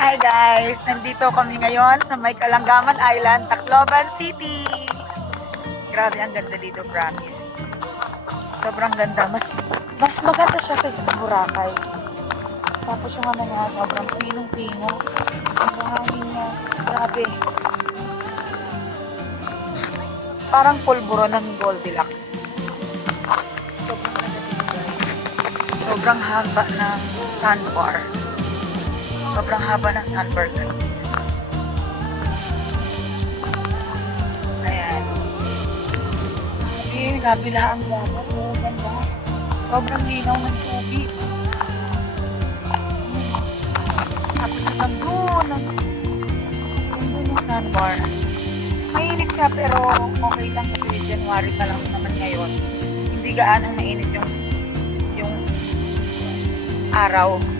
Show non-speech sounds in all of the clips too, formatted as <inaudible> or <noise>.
Hi guys! Nandito kami ngayon sa may Kalanggaman Island, Tacloban City. Grabe, ang ganda dito, promise. Sobrang ganda. Mas mas maganda siya kaysa sa Boracay. Tapos yung ano niya, sobrang pinong-pino. Ang buhangin niya. Grabe. Parang pulburo ng Goldilocks. Sobrang ganda dito guys. Sobrang haba ng sandbar. Sobrang haba ng guys. Ayan. Grabe, kabila ang dagat. Oh, ganda. Sobrang linaw ng tubig. Tapos hanggang doon. Hanggang doon yung sandbar. Mainit siya pero okay lang kasi January pa lang naman ngayon. Hindi gaano mainit yung yung araw.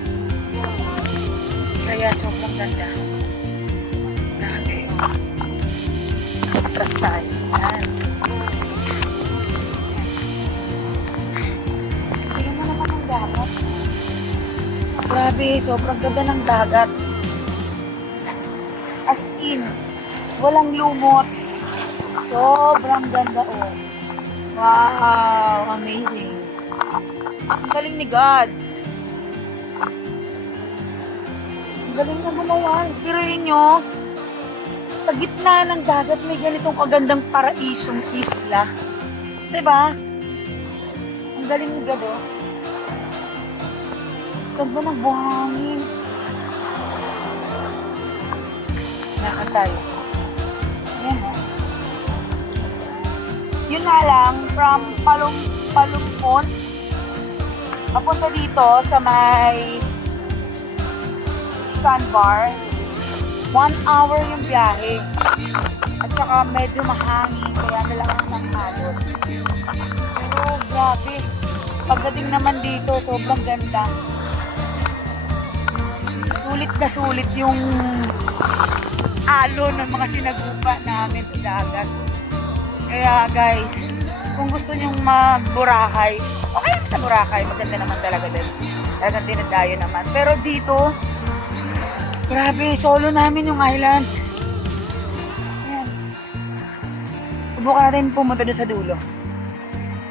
Kaya sobrang ganda. Grabe oh. Atras tayo. Yan. Tingnan mo naman ang dagat. Grabe, sobrang ganda ng dagat. As in, walang lumot. Sobrang ganda oh. Wow, amazing. Ang galing ni God. Galing na gumawa. Piruin nyo, sa gitna ng dagat may ganitong kagandang paraisong isla. ba? Ang galing ni God, oh. Ganda ng buhangin. Tayo. Ayan. Yun nga lang, from Palum Palumpon, papunta dito sa may sandbar, one hour yung biyahe. At saka medyo mahangin, kaya nalakas ng alon. Pero grabe, pagdating naman dito, sobrang ganda. Sulit na sulit yung alon ng mga sinagupa namin sa dagat. Kaya guys, kung gusto nyong mag-Boracay, okay naman sa Boracay, maganda naman talaga din. Talagang dinadayo naman. Pero dito, grabe, solo namin yung island. Ayan. Subukan natin pumunta doon sa dulo.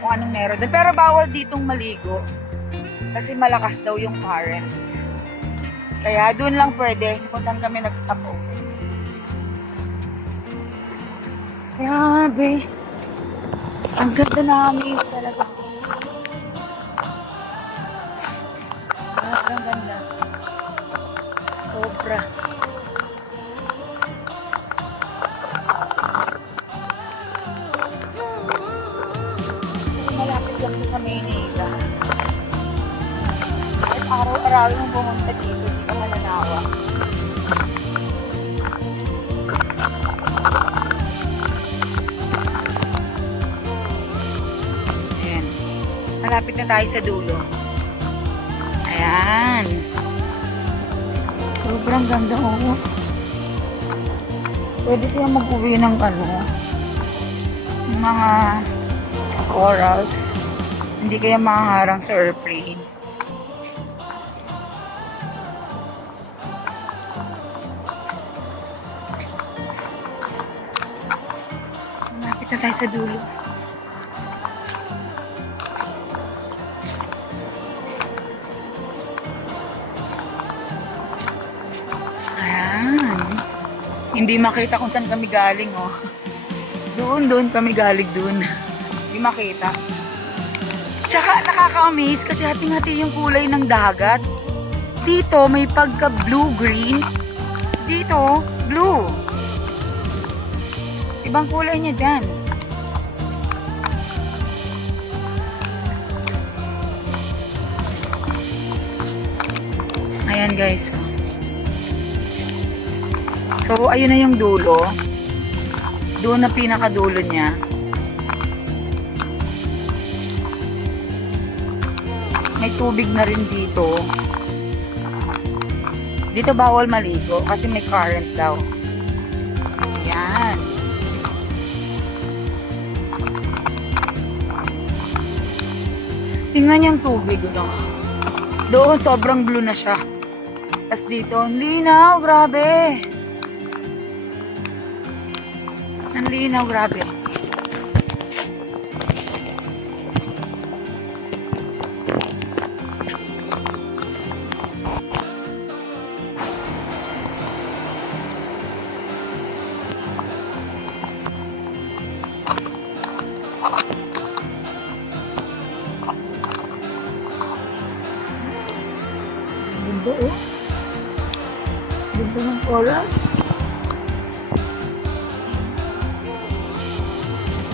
Kung anong meron doon. Pero bawal ditong maligo. Kasi malakas daw yung current. Kaya doon lang pwede. Kung kami nag-stop over. Grabe. Ang ganda namin talaga. Sobrang ganda. Sa Maynila. Kahit araw-araw yung pumunta dito, di ka mananawa. Ayan. Malapit na tayo sa dulo. Ayan. Sobrang ganda oh. Pwede siya mag-uwi ng ano, mga corals. Hindi kaya makaharang sa airplane. Malapit na tayo sa dulo. Ayan. Hindi makita kung saan kami galing, oh. <laughs> Doon, doon kami galing doon. Hindi makita. Tsaka nakaka-amaze kasi hating-hati yung kulay ng dagat. Dito may pagka blue-green. Dito, blue. Ibang kulay niya dyan. Ayan guys. So, ayun na yung dulo. Doon na pinakadulo niya. May tubig na rin dito. Dito bawal maligo kasi may current daw. Ayan. Tingnan yung tubig, no? Doon, sobrang blue na siya. Tapos dito, ang linaw, grabe. Ang linaw, grabe. Ganda oh. Ganda ng oras.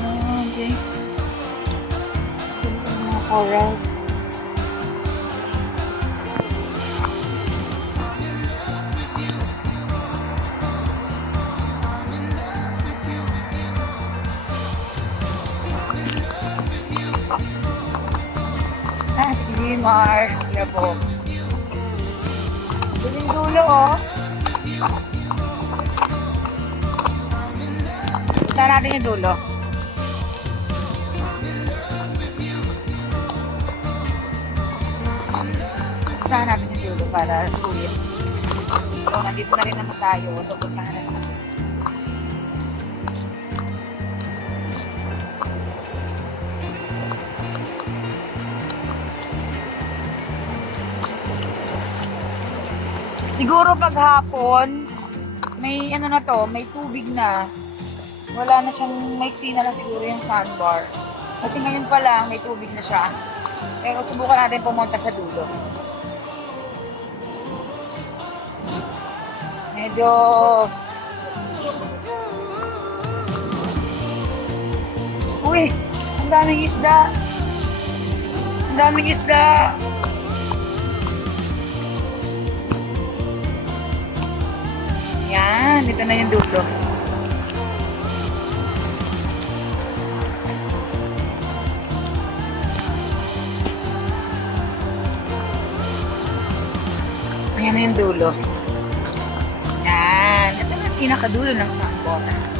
Ah, Okay. Ganda ng oras. Sige, Mars. Kaya po. Yung dulo, oh. Saan natin yung dulo? Saan natin yung dulo para sulit? So, nandito na rin naman tayo. So, puntahan na naman. Siguro pag hapon, may ano na to, may tubig na. Wala na siyang, may na siguro yung sandbar. Kasi ngayon pa lang, may tubig na siya. Pero subukan natin pumunta sa dulo. Medyo... Uy! Ang daming isda! Ang daming isda! Yan, ito na yung dulo. Ayan na yung dulo. Yan. Ito na pinakadulo ng sambor.